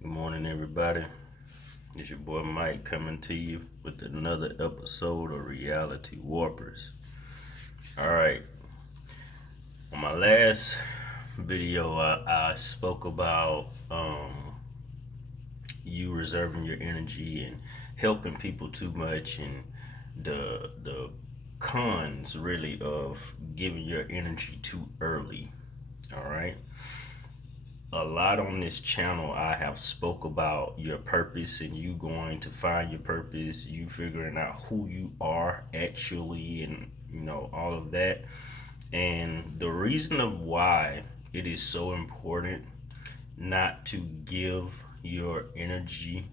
Good morning, everybody. It's your boy Mike coming to you with another episode of Reality Warpers. All right, on my last video, I spoke about you reserving your energy and helping people too much, and the cons really of giving your energy too early. All right, a lot on this channel I have spoke about your purpose and you going to find your purpose, you figuring out who you are actually, and all of that. And the reason of why it is so important not to give your energy,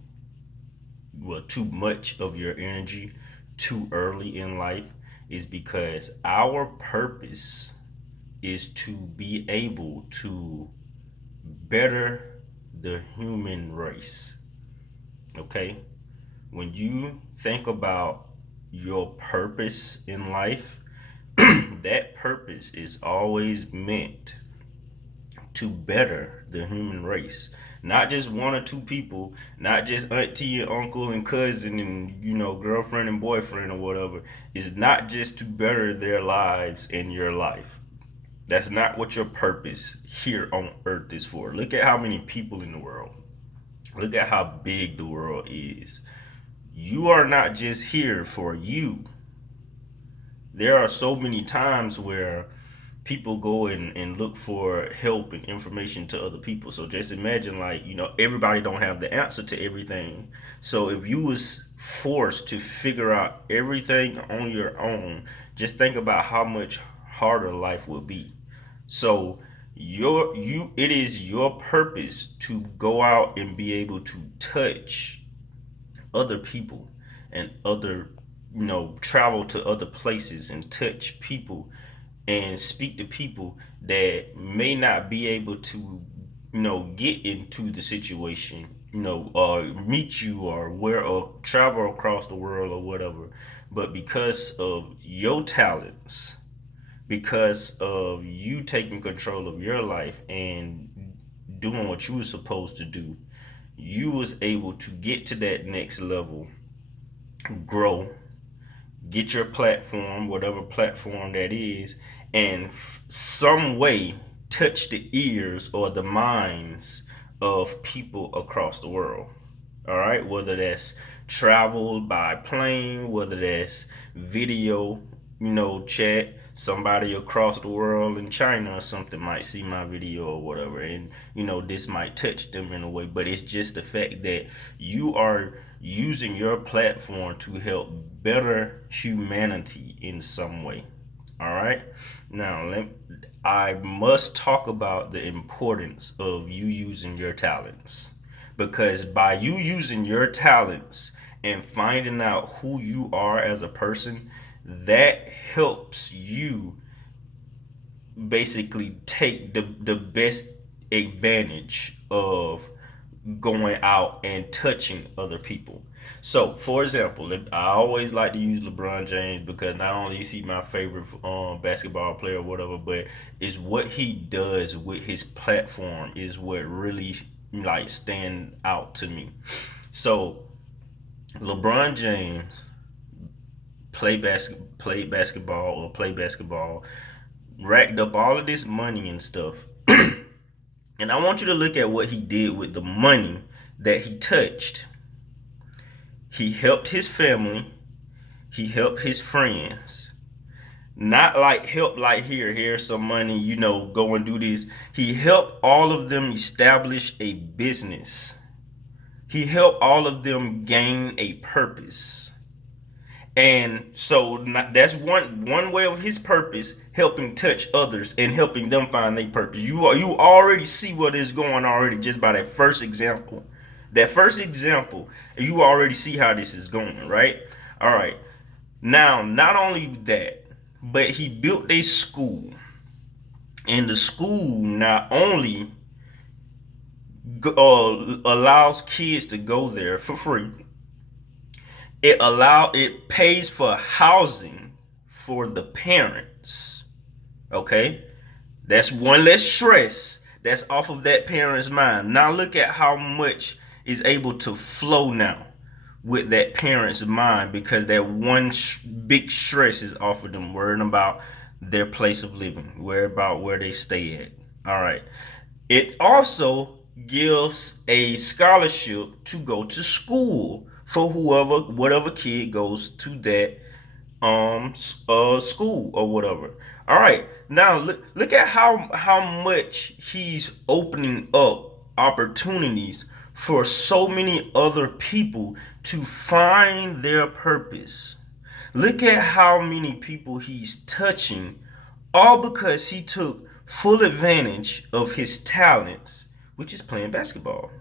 well, too much of your energy too early in life, is because our purpose is to be able to better the human race. Okay? When you think about your purpose in life, that purpose is always meant to better the human race. Not just one or two people, not just auntie and uncle and cousin and girlfriend and boyfriend or whatever. It's not just to better their lives and your life. That's not what your purpose here on earth is for. Look at how many people in the world. Look at how big the world is. You are not just here for you. There are so many times where people go and look for help and information to other people. So just imagine, like, everybody don't have the answer to everything. So if you was forced to figure out everything on your own, just think about how much harder life would be. So it is your purpose to go out and be able to touch other people and other travel to other places and touch people and speak to people that may not be able to get into the situation, or meet you, or travel across the world or whatever. But because of your talents, because of you taking control of your life and doing what you were supposed to do, you was able to get to that next level, grow, get your platform, whatever platform that is, and some way touch the ears or the minds of people across the world. All right, whether that's travel by plane, whether that's video, chat. Somebody across the world in China or something might see my video or whatever, and this might touch them in a way. But it's just the fact that you are using your platform to help better humanity in some way. All right. Now, I must talk about the importance of you using your talents, because by you using your talents and finding out who you are as a person, that helps you basically take the best advantage of going out and touching other people. So, for example, I always like to use LeBron James because not only is he my favorite basketball player or whatever, but is what he does with his platform is what really like stand out to me. So, LeBron James played basketball or play basketball, racked up all of this money and stuff. And I want you to look at what he did with the money that he touched. He helped his family, he helped his friends. Not like help like here's some money, go and do this. He helped all of them establish a business. He helped all of them gain a purpose. And so that's one way of his purpose, helping touch others and helping them find their purpose. You already see what is going already just by that first example. That first example, you already see how this is going, right? All right. Now, not only that, but he built a school, and the school not only allows kids to go there for free, it pays for housing for the parents. Okay, that's one less stress that's off of that parent's mind. Now look at how much is able to flow now with that parent's mind because that one big stress is off of them, worrying about their place of living, worrying about where they stay at. All right. It also gives a scholarship to go to school for whatever kid goes to that school or whatever. All right, now look at how much he's opening up opportunities for so many other people to find their purpose. Look at how many people he's touching, all because he took full advantage of his talents, which is playing basketball.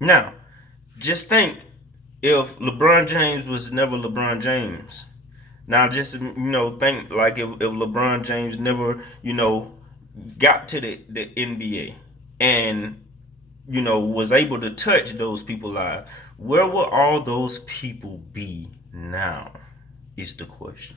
Now, just think if LeBron James was never LeBron James. Now, just think like if LeBron James never got to the NBA and was able to touch those people live, where will all those people be now? Is the question.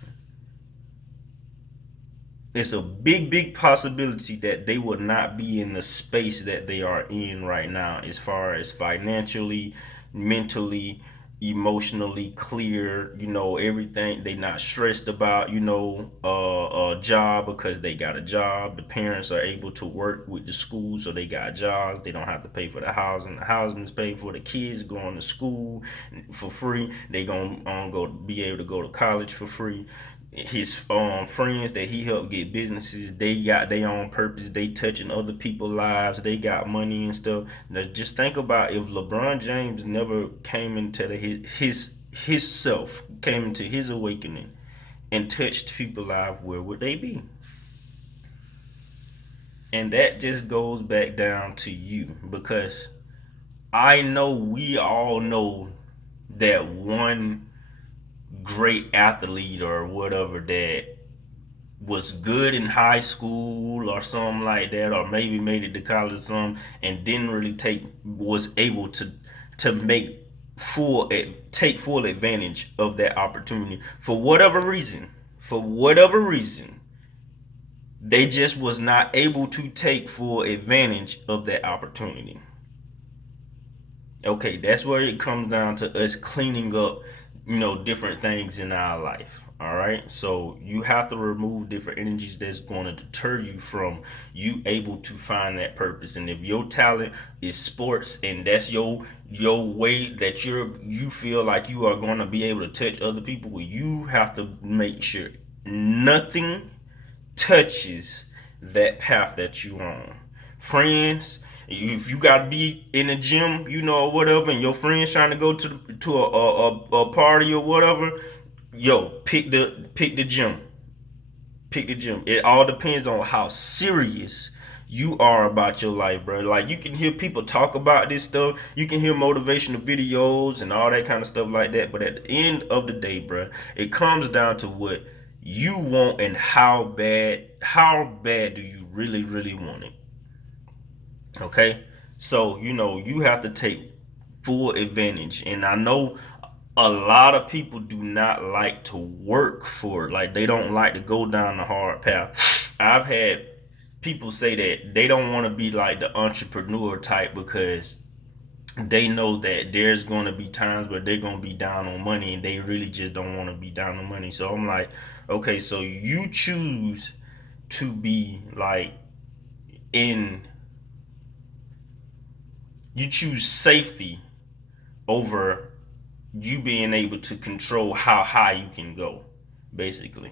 It's a big possibility that they would not be in the space that they are in right now, as far as financially, mentally, emotionally clear, everything. They not stressed about a job because they got a job. The parents are able to work with the school, so they got jobs. They don't have to pay for the housing is paid for. The kids going to school for free. They gonna go be able to go to college for free. His friends that he helped get businesses, they got their own purpose. They touching other people's lives. They got money and stuff. Now just think about if LeBron James never came into his self, came into his awakening and touched people's lives, where would they be? And that just goes back down to you, because I know we all know that one great athlete or whatever that was good in high school or something like that, or maybe made it to college or something, and didn't really was able to take full advantage of that opportunity for whatever reason. For whatever reason, they just was not able to take full advantage of that opportunity. Okay, that's where it comes down to us cleaning up, different things in our life. All right, so you have to remove different energies that's going to deter you from you able to find that purpose. And if your talent is sports, and that's your way that you feel like you are going to be able to touch other people, well, you have to make sure nothing touches that path that you on. Friends, if you gotta be in the gym, or whatever, and your friends trying to go to a party or whatever, yo, pick the gym. Pick the gym. It all depends on how serious you are about your life, bro. Like, you can hear people talk about this stuff. You can hear motivational videos and all that kind of stuff like that. But at the end of the day, bro, it comes down to what you want and how bad do you really want it. Okay? So, you have to take full advantage. And I know a lot of people do not like to work for it. Like, they don't like to go down the hard path. I've had people say that they don't want to be like the entrepreneur type because they know that there's going to be times where they're going to be down on money, and they really just don't want to be down on money. So I'm like, okay, so you choose to be like in you choose safety over you being able to control how high you can go, basically.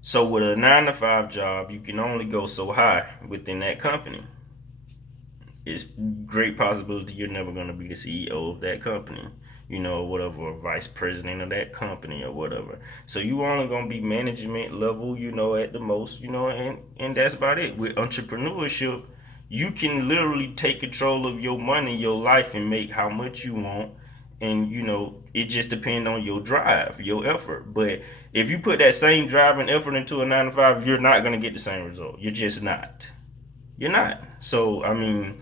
So with a 9 to 5 job, you can only go so high within that company. It's great possibility you're never going to be the CEO of that company, whatever, or vice president of that company or whatever. So you only going to be management level, at the most, and that's about it. With entrepreneurship, you can literally take control of your money, your life, and make how much you want. And it just depends on your drive, your effort. But if you put that same drive and effort into a 9 to 5, you're not going to get the same result. You're just not. You're not. So I mean,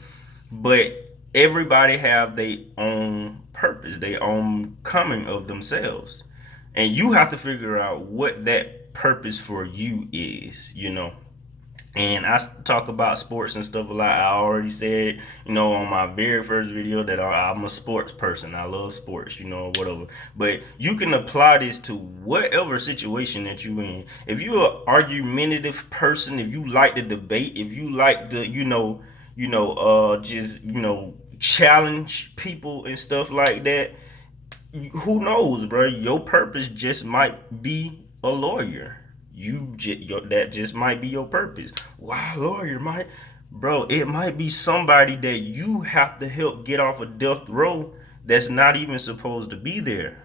but everybody have their own purpose, their own coming of themselves, and you have to figure out what that purpose for you is. And talk about sports and stuff a lot. I already said, on my very first video that I'm a sports person. I love sports, whatever. But you can apply this to whatever situation that you in. If you're an argumentative person, if you like to debate, if you like to, just, challenge people and stuff like that, who knows, bro? Your purpose just might be a lawyer. That just might be your purpose. Why lawyer, might, bro? It might be somebody that you have to help get off a death row that's not even supposed to be there.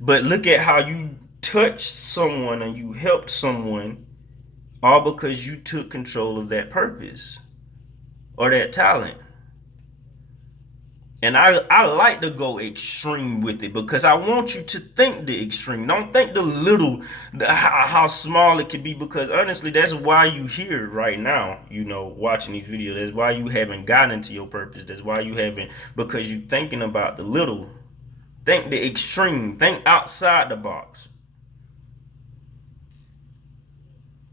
But look at how you touched someone and you helped someone, all because you took control of that purpose or that talent. And I like to go extreme with it because I want you to think the extreme. Don't think the little, how small it can be, because honestly, that's why you here right now, watching these videos. That's why you haven't gotten into your purpose. That's why you haven't, because you thinking about the little. Think the extreme. Think outside the box.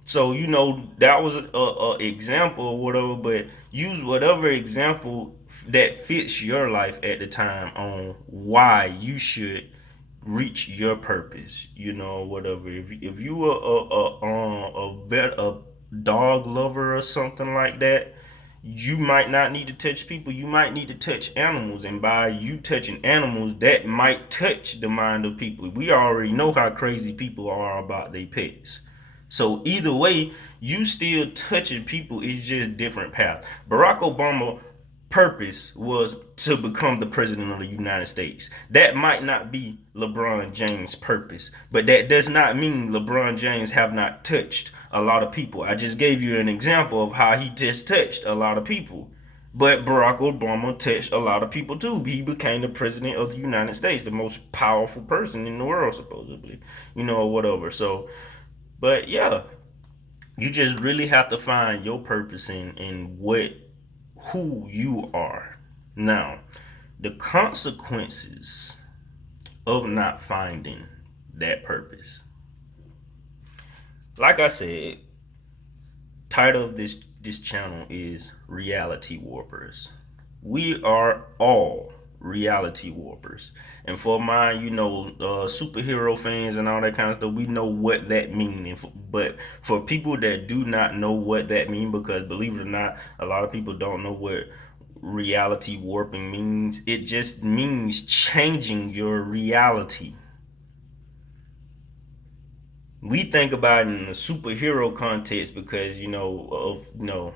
So that was a example or whatever, but use whatever example that fits your life at the time on why you should reach your purpose. Whatever. If you are a dog lover or something like that, you might not need to touch people. You might need to touch animals, and by you touching animals, that might touch the mind of people. We already know how crazy people are about their pets. So either way, you still touching people. It's just different paths. Barack Obama purpose was to become the president of the United States. That might not be LeBron James' purpose, but that does not mean LeBron James have not touched a lot of people. I just gave you an example of how he just touched a lot of people. But Barack Obama touched a lot of people too. He became the president of the United States, the most powerful person in the world, supposedly, whatever. So, but yeah, you just really have to find your purpose in who you are. Now, the consequences of not finding that purpose. Like I said, title of this channel is Reality Warpers. We are all reality warpers. And for my, superhero fans and all that kind of stuff, we know what that means. But for people that do not know what that means, because believe it or not, a lot of people don't know what reality warping means. It just means changing your reality. We think about it in a superhero context because of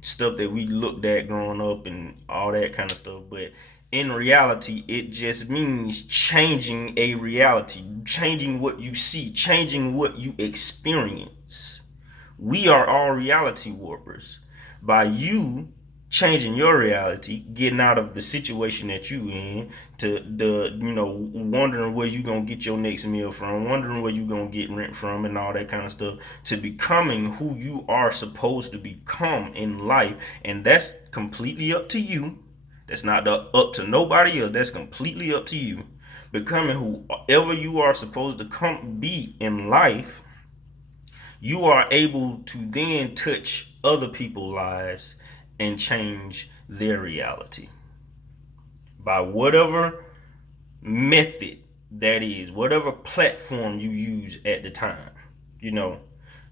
stuff that we looked at growing up and all that kind of stuff. But in reality, it just means changing a reality, changing what you see, changing what you experience. We are all reality warpers. By you changing your reality, getting out of the situation that you in, to the wondering where you gonna get your next meal from, wondering where you gonna get rent from, and all that kind of stuff, to becoming who you are supposed to become in life. And that's completely up to you. That's not up to nobody else. That's completely up to you. Becoming whoever you are supposed to be in life, you are able to then touch other people's lives and change their reality by whatever method that is, whatever platform you use at the time.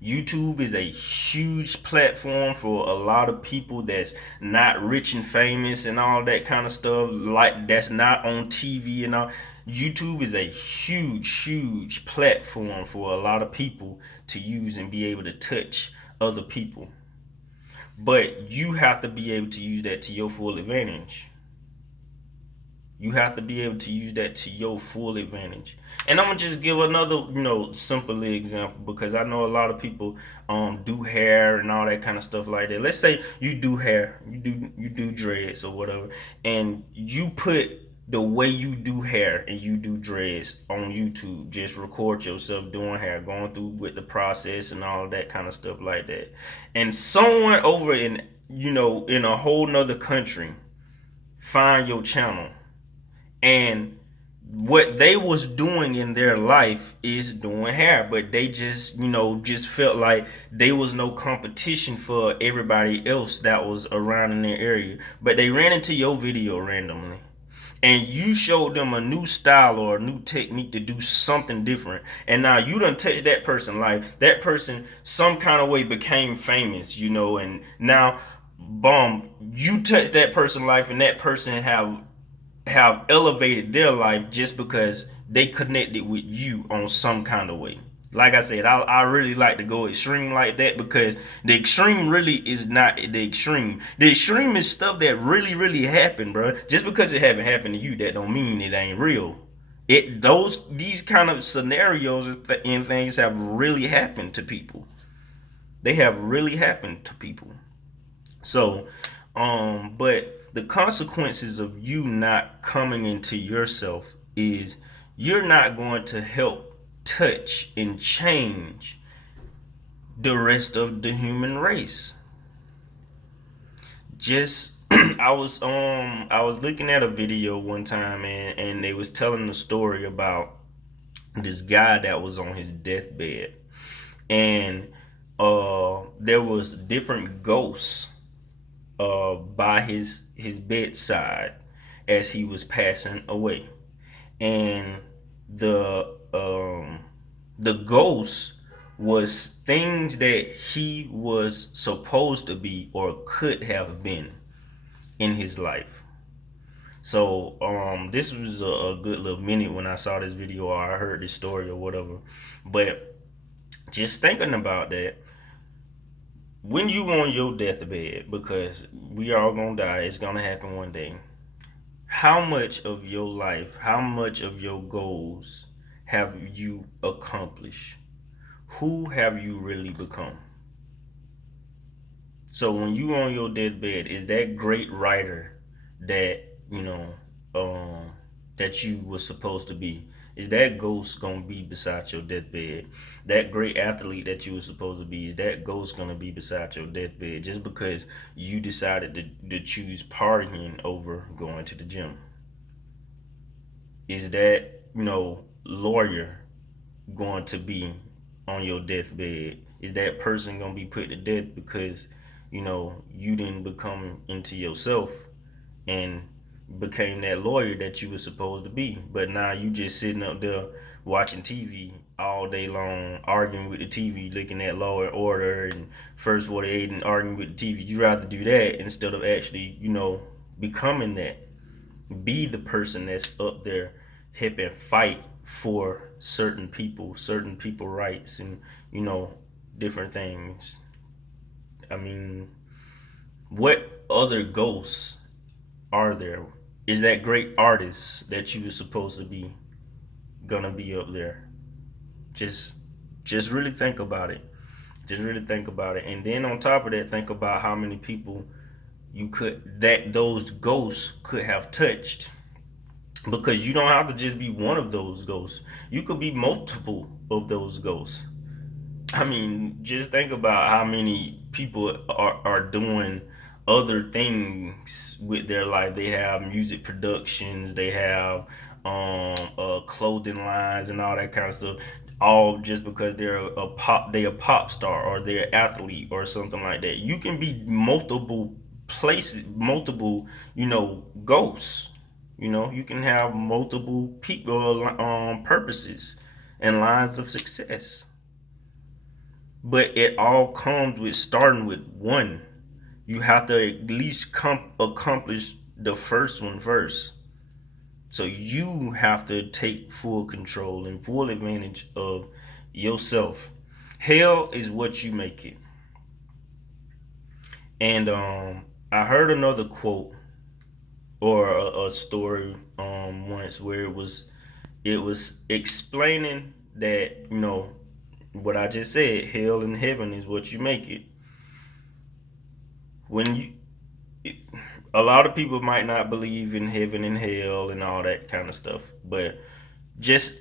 YouTube is a huge platform for a lot of people that's not rich and famous and all that kind of stuff, like that's not on TV and all. YouTube is a huge platform for a lot of people to use and be able to touch other people. But you have to be able to use that to your full advantage. You have to be able to use that to your full advantage. And I'm gonna just give another, simple example, because I know a lot of people do hair and all that kind of stuff like that. Let's say you do hair, you do dreads or whatever, and you put the way you do hair and you do dreads on YouTube. Just record yourself doing hair, going through with the process and all that kind of stuff like that. And someone over in a whole nother country find your channel and what they was doing in their life is doing hair, but they just, just felt like they was no competition for everybody else that was around in their area. But they ran into your video randomly, and you showed them a new style or a new technique to do something different, and now you done touched that person's life. That person some kind of way became famous, and now boom, you touched that person's life, and that person have elevated their life just because they connected with you on some kind of way. Like I said, I really like to go extreme like that, because the extreme really is not the extreme. The extreme is stuff that really, really happened, bro. Just because it haven't happened to you, that don't mean it ain't real. These kind of scenarios and things have really happened to people. They have really happened to people. So, but the consequences of you not coming into yourself is you're not going to help touch and change the rest of the human race. Just I was looking at a video one time, and they was telling the story about this guy that was on his deathbed, and there was different ghosts by his bedside as he was passing away, and the ghost was things that he was supposed to be or could have been in his life. So this was a good little minute when I saw this video or I heard this story or whatever. But just thinking about that, when you on your deathbed, because we all gonna die, it's gonna happen one day. How much of your life, how much of your goals have you accomplished? Who have you really become? So when you on your deathbed, is that great writer that um, that you was supposed to be? Is that ghost gonna be beside your deathbed? That great athlete that you were supposed to be, is that ghost gonna be beside your deathbed just because you decided to choose partying over going to the gym? Is that lawyer going to be on your deathbed? Is that person gonna be put to death because you didn't become into yourself and became that lawyer that you were supposed to be? But now you just sitting up there watching TV all day long, arguing with the TV, looking at Law and Order and First 48 and arguing with the TV. You rather do that instead of actually becoming that. Be the person that's up there hip and fight for certain people rights, and different things. I mean, what other ghosts are there? Is that great artist that you were supposed to be gonna be up there? Just just really think about it. Just really think about it. And then on top of that, think about how many people those ghosts could have touched, because you don't have to just be one of those ghosts. You could be multiple of those ghosts. I mean, just think about how many people are doing other things with their life. They have music productions, they have clothing lines and all that kind of stuff. All just because they a pop star or they're an athlete or something like that. You can be multiple places, multiple ghosts. You can have multiple people, purposes and lines of success. But it all comes with starting with one. You have to at least accomplish the first one first. So you have to take full control and full advantage of yourself. Hell is what you make it. And I heard another quote or a story once where it was explaining that what I just said, hell and heaven is what you make it. When you it, a lot of people might not believe in heaven and hell and all that kind of stuff, but just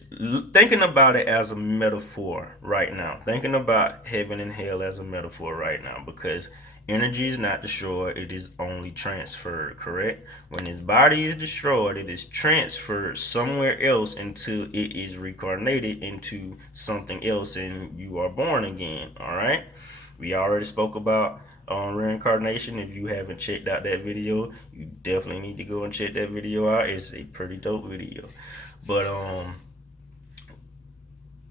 thinking about it as a metaphor right now, thinking about heaven and hell as a metaphor right now, because Energy is not destroyed, it is only transferred, correct? When his body is destroyed, it is transferred somewhere else until it is reincarnated into something else and you are born again, all right? We already spoke about reincarnation. If you haven't checked out that video, you definitely need to go and check that video out. It's a pretty dope video. But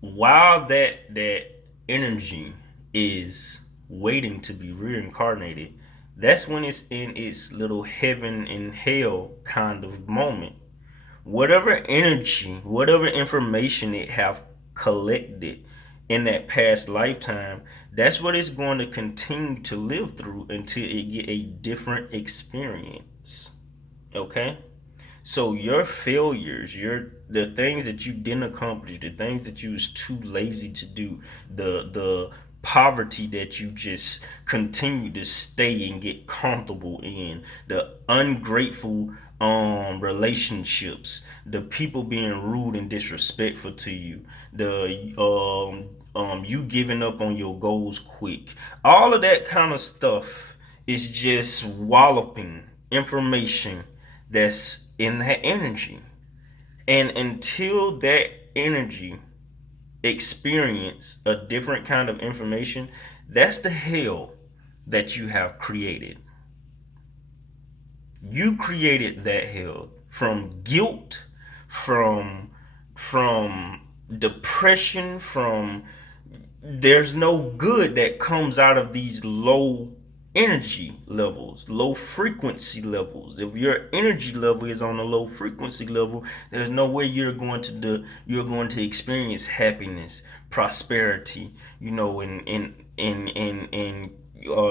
while that energy is waiting to be reincarnated, that's when it's in its little heaven and hell kind of moment. Whatever energy, whatever information it have collected in that past lifetime, that's what it's going to continue to live through until it get a different experience. Okay? So your failures, the things that you didn't accomplish, the things that you was too lazy to do, the poverty that you just continue to stay and get comfortable in, the ungrateful relationships, the people being rude and disrespectful to you, the you giving up on your goals quick. All of that kind of stuff is just walloping information that's in that energy. And until that energy experience a different kind of information, that's the hell that you have created. You created that hell from guilt, from depression, from there's no good that comes out of these low energy levels, low frequency levels. If your energy level is on a low frequency level, there's no way you're going to experience happiness, prosperity, and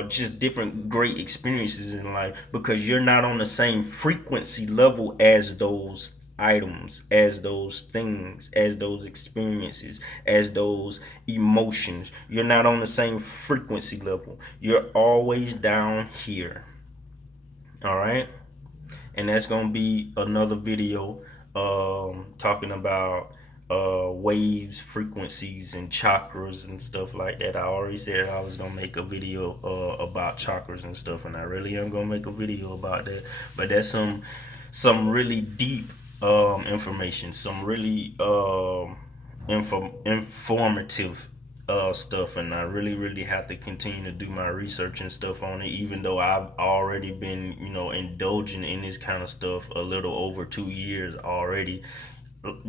just different great experiences in life, because you're not on the same frequency level as those items, as those things, as those experiences, as those emotions. You're not on the same frequency level. You're always down here. All right. And that's going to be another video talking about waves, frequencies, and chakras and stuff like that. I already said I was gonna make a video about chakras and stuff, and I really am gonna make a video about that. But that's some really deep information, some really informative stuff, and I really have to continue to do my research and stuff on it, even though I've already been indulging in this kind of stuff a little over 2 years already.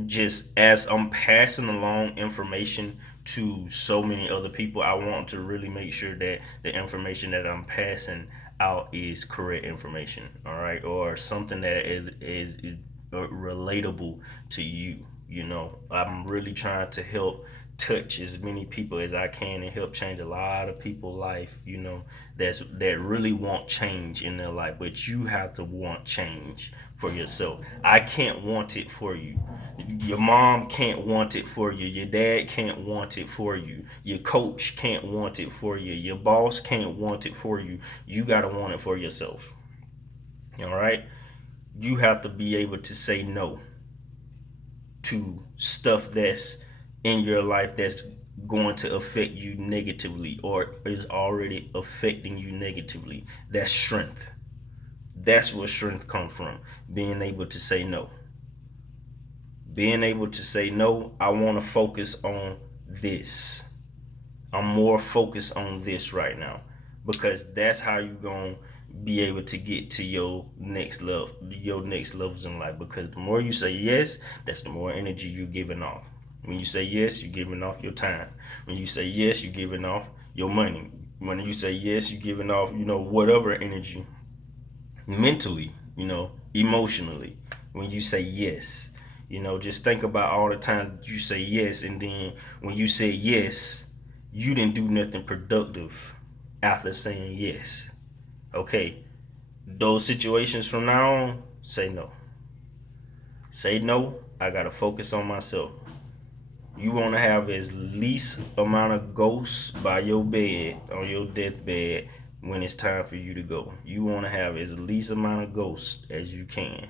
Just as I'm passing along information to so many other people, I want to really make sure that the information that I'm passing out is correct information, all right, or something that is relatable to you. I'm really trying to help touch as many people as I can and help change a lot of people's life, that really want change in their life. But you have to want change for yourself. I can't want it for you. Your mom can't want it for you. Your dad can't want it for you. Your coach can't want it for you. Your boss can't want it for you. You got to want it for yourself. All right? You have to be able to say no to stuff that's in your life that's going to affect you negatively or is already affecting you negatively. That's strength. That's where strength comes from. Being able to say no. Being able to say no, I want to focus on this. I'm more focused on this right now, because that's how you going to be able to get to your next levels in life. Because the more you say yes, that's the more energy you're giving off. When you say yes, you're giving off your time. When you say yes, you're giving off your money. When you say yes, you're giving off, whatever energy, mentally, emotionally. When you say yes, just think about all the times you say yes, and then when you say yes, you didn't do nothing productive after saying yes. Okay, those situations from now on, say no. Say no. I gotta focus on myself. You want to have as least amount of ghosts by your bed, on your deathbed, when it's time for you to go. You want to have as least amount of ghosts as you can.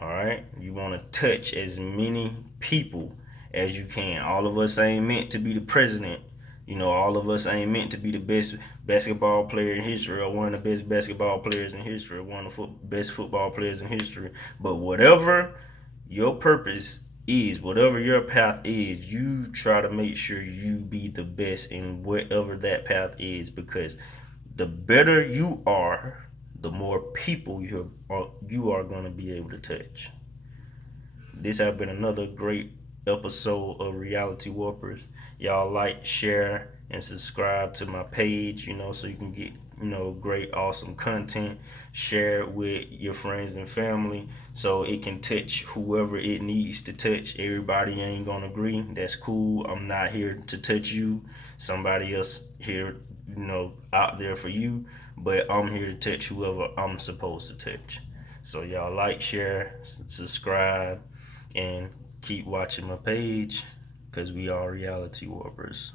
All right? You want to touch as many people as you can. All of us ain't meant to be the president. You know, all of us ain't meant to be the best basketball player in history or one of the best basketball players in history or one of the best football players in history. But whatever your purpose is, whatever your path is, you try to make sure you be the best in whatever that path is, because the better you are, the more people you are going to be able to touch. This has been another great episode of Reality Warpers. Y'all like, share, and subscribe to my page, so you can get, great, awesome content. Share it with your friends and family so it can touch whoever it needs to touch. Everybody ain't gonna agree. That's cool. I'm not here to touch you. Somebody else here, out there for you. But I'm here to touch whoever I'm supposed to touch. So y'all like, share, subscribe, and keep watching my page, because we are Reality Warpers.